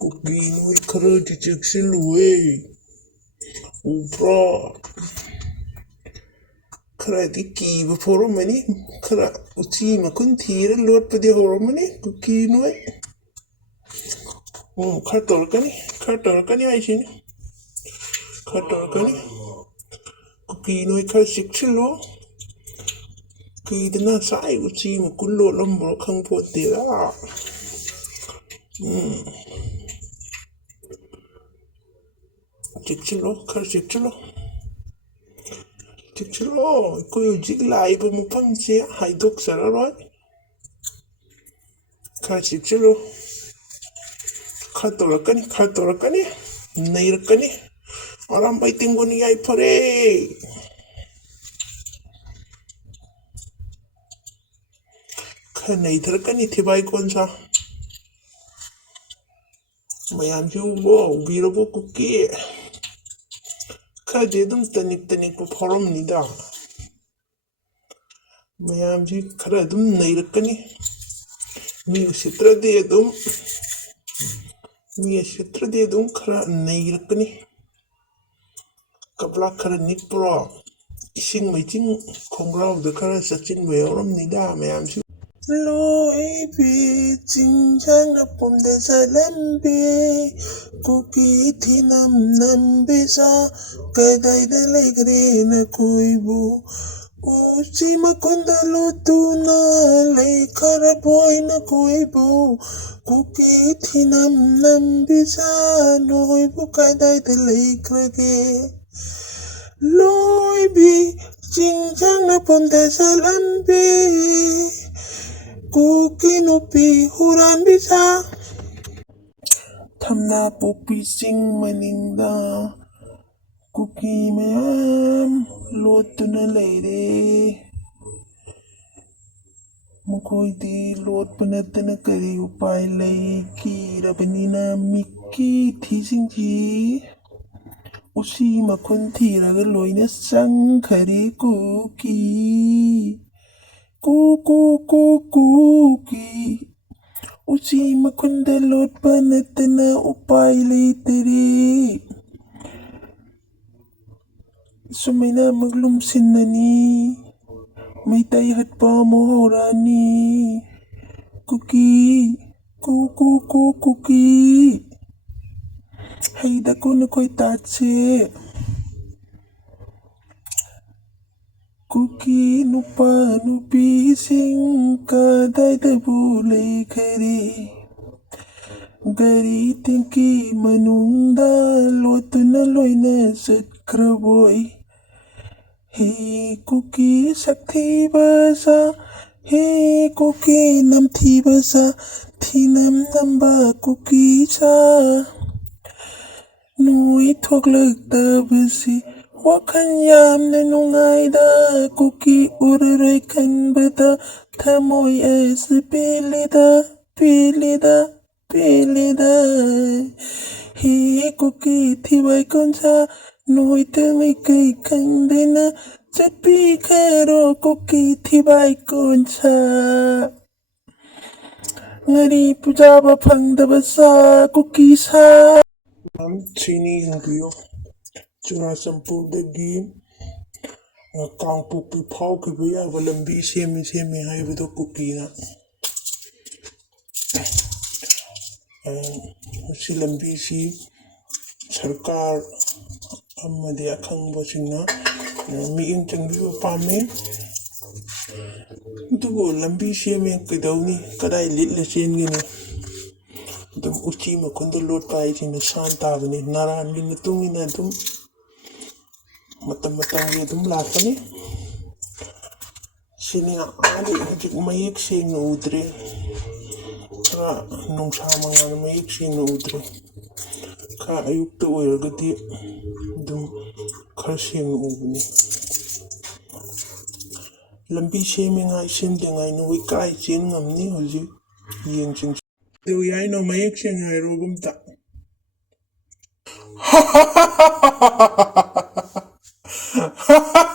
Kukiino'y karajijaksilue. Ubra. Karati kiiva foromani. Kara utsima kuntira lot padi horomani. Kukiino'y. Kartorkani aishini. Kartorkani. Kukiino'y karajiksilua. Kidana sai utsima kullo lambro kang potira. Karajiksilua. Koyo jiglai pa mo pang siya haidok sararoi. Karajiksilua. Kartorkani. Nairkani. Orang baiting ko niya pare. Naitharkani thibai konsa. Mayam siubo ubirabo kuki. Kadedum tanik pa forum nida. Mayam si karadum nairkani. Miya sitra dedum kara nairkani. Kapla kara nikpro. Ising maiting kongraw de kara sachin bayoram nida mayam si. Loi bi jinjang na pumde salambe kuki thinam nambe sa kadai da legre na koibu uchi makonda lotuna lekar boy na koibu kuki thinam nambe sa noibu kadai da lekrage loi bi jinjang na pumde salambe Kuki nupi huran bisa Thamna pupi sing maninda Kuki mayam lotuna leire Mukoy di lot panatana kari upay lay Kirabanina miki tisingji Usi makunti ragaloy na sang kari kuki Kuki Uchi makunda lot panatana upay laytari Sumayna maglumsin na ni May tayhat pa mo horani Kuki Kuki Hayda ko na ko'y tatse Kuki nupi sing kadai da bulay kari Gari tingki manungda loto na loy na sat kraboy Hey kuki sakti basa Hey kuki namti basa Thinam namba kuki sa Nui thoglag da basi Wakan yam na nungay da Kuki uraray kan bata Tamoy as pilida Hi kuki tibay konsa Noy tamay kay kandana Satpi karo kuki tibay konsa Ngari pujaba pangdabasa kuki sa Sini yung biyo Churasampurdagi Kangpupi phawkiba yaba lambi semi haibado kukina si lambi si sarkar amadi akhangbasingna miing changbiba pame dugo lambi semi kaidawni kadai litla chengini dum uchi makunda lot pai sina san tabani naran gina tungina dum matang-matang dum lakani sini ali hajik mayik sing udre ka nung samanga na mayik sing udre ka ayukta oiragati dum kar sing ubni lambi semi ngai simde ngai no wikai chen ngamni hojik yeng ching do yai no mayik sing ngai rogumta ha ha ha ha ha ha